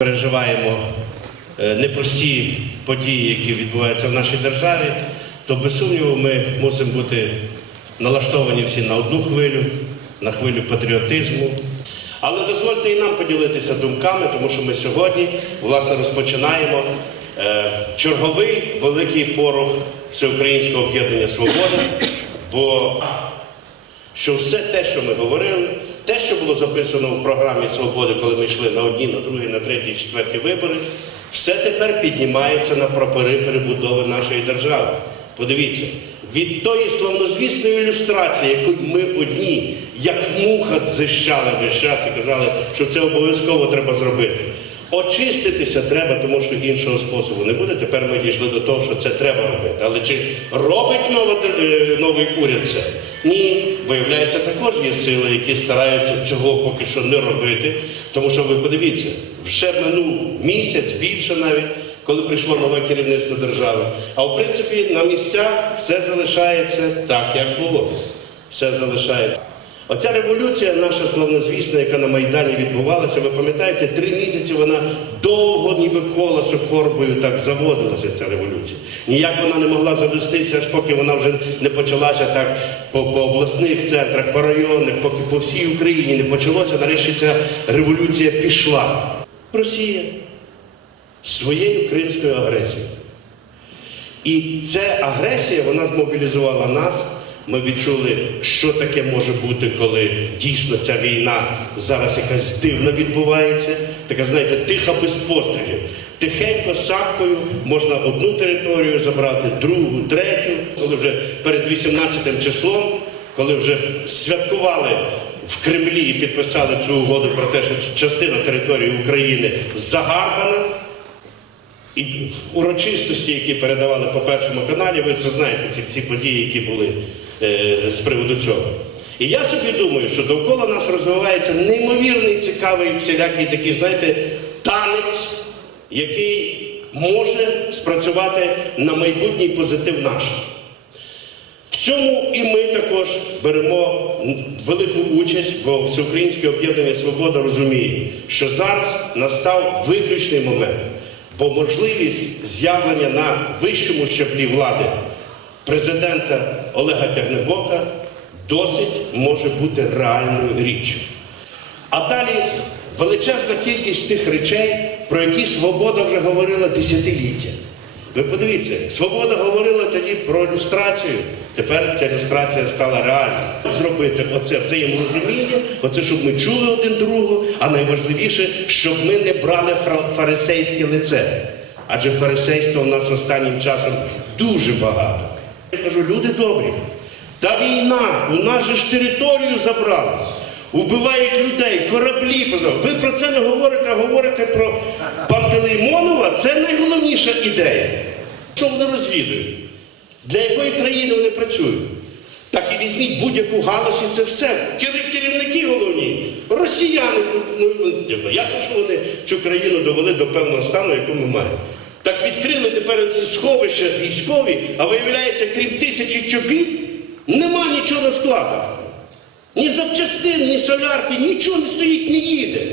переживаємо е, непрості події, які відбуваються в нашій державі, то без сумніву ми мусимо бути налаштовані всі на одну хвилю, на хвилю патріотизму. Але дозвольте і нам поділитися думками, тому що ми сьогодні власне розпочинаємо е, черговий великий порох Всеукраїнського об'єднання Свобода. Бо що все те, що ми говорили, те, що було записано в програмі Свободи, коли ми йшли на одні, на другі, на треті, четверті вибори, все тепер піднімається на прапори перебудови нашої держави. Подивіться, від тої славнозвісної ілюстрації, яку ми одні, як муха дзищали весь час і казали, що це обов'язково треба зробити. Очиститися треба, тому що іншого способу не буде. Тепер ми дійшли до того, що це треба робити. Але чи робить е, новий уряд це? Ні, виявляється, також є сили, які стараються цього поки що не робити. Тому що ви подивіться, вже минув місяць, більше навіть, коли прийшло нове керівництво держави. А в принципі на місцях все залишається так, як було. Все залишається. Оця революція, наша славнозвісна, яка на Майдані відбувалася, ви пам'ятаєте, три місяці вона довго, ніби колесо корбою так заводилася, ця революція. Ніяк вона не могла завестися, аж поки вона вже не почалася так по, по обласних центрах, по районних, поки по всій Україні не почалося, нарешті ця революція пішла. Росія своєю кримською агресією. І ця агресія вона змобілізувала нас. Ми відчули, що таке може бути, коли дійсно ця війна зараз якась дивна відбувається. Така, знаєте, тиха без пострілів. Тихенько, сапкою можна одну територію забрати, другу, третю. Коли вже перед 18 числом, коли вже святкували в Кремлі і підписали цю угоду про те, що частина території України загарбана. І в урочистості, які передавали по першому каналі, ви це знаєте, ці всі події, які були з приводу цього. І я собі думаю, що довкола нас розвивається неймовірний, цікавий, всілякий такий, знаєте, танець, який може спрацювати на майбутній позитив наш. В цьому і ми також беремо велику участь, бо Всеукраїнське об'єднання Свобода розуміє, що зараз настав виключний момент, бо можливість з'явлення на вищому щаблі влади президента Олега Тягнебока досить може бути реальною річчю. А далі величезна кількість тих речей, про які свобода вже говорила десятиліття. Ви подивіться, свобода говорила тоді про люстрацію. Тепер ця люстрація стала реальною. Зробити оце взаєморозуміння, оце, щоб ми чули один другого, а найважливіше, щоб ми не брали фарисейське лице. Адже фарисейства у нас останнім часом дуже багато. Я кажу, люди добрі, та війна, у нас же ж територію забрали. Убивають людей, кораблі позабрали. Ви про це не говорите, а говорите про Пантелеймонова. Це найголовніша ідея. Що вони розвідують? Для якої країни вони працюють? Так і візьміть будь-яку галузь і це все. Керівники головні, росіяни. Ну, ясно, що вони цю країну довели до певного стану, яку ми маємо. Так відкрили тепер ці сховища військові, а виявляється, крім тисячі чобіт, нема нічого на складах. Ні запчастин, ні солярки, нічого не стоїть, не їде.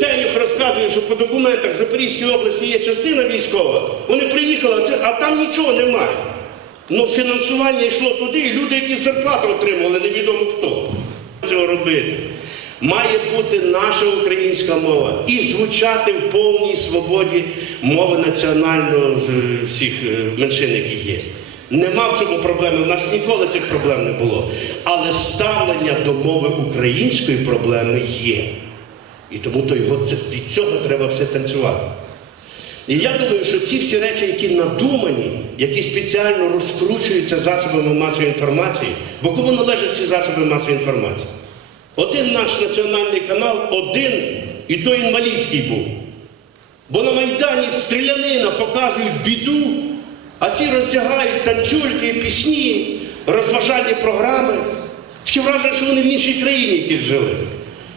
Тенюх розказує, що по документах в Запорізькій області є частина військова. Вони приїхали, а, там нічого немає. Ну, фінансування йшло туди, і люди, які зарплату отримували, невідомо хто. Цього робити. Має бути наша українська мова і звучати в повній свободі мови національного е, всіх е, меншин, які є. Нема в цьому проблеми, у нас ніколи цих проблем не було. Але ставлення до мови української проблеми є. І тому то його від цього треба все танцювати. І я думаю, що ці всі речі, які надумані, які спеціально розкручуються засобами масової інформації, бо кому належать ці засоби масової інформації? Один наш національний канал, один, і то інвалідський був. Бо на Майдані стрілянина показують біду, а ці роздягають танцюльки, пісні, розважальні програми. Таке враження, що вони в іншій країні якісь жили.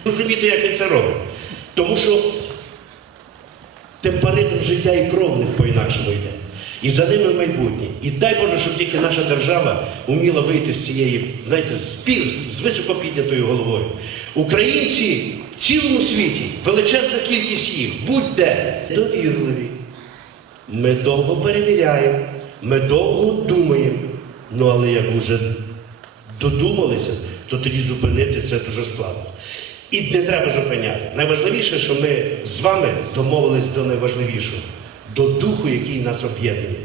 Розумієте, як він це робить? Тому що темперитм життя і кров них по-інакшому йде. І за ними майбутнє. І дай Боже, щоб тільки наша держава вміла вийти з цієї, знаєте, з, пі- з високо піднятою головою. Українці в цілому світі величезна кількість їх, будь-де, довірливі. Ми довго перевіряємо, ми довго думаємо. Ну але як вже додумалися, то тоді зупинити це дуже складно. І не треба зупиняти. Найважливіше, що ми з вами домовились до найважливішого, до духу, який нас об'єднує.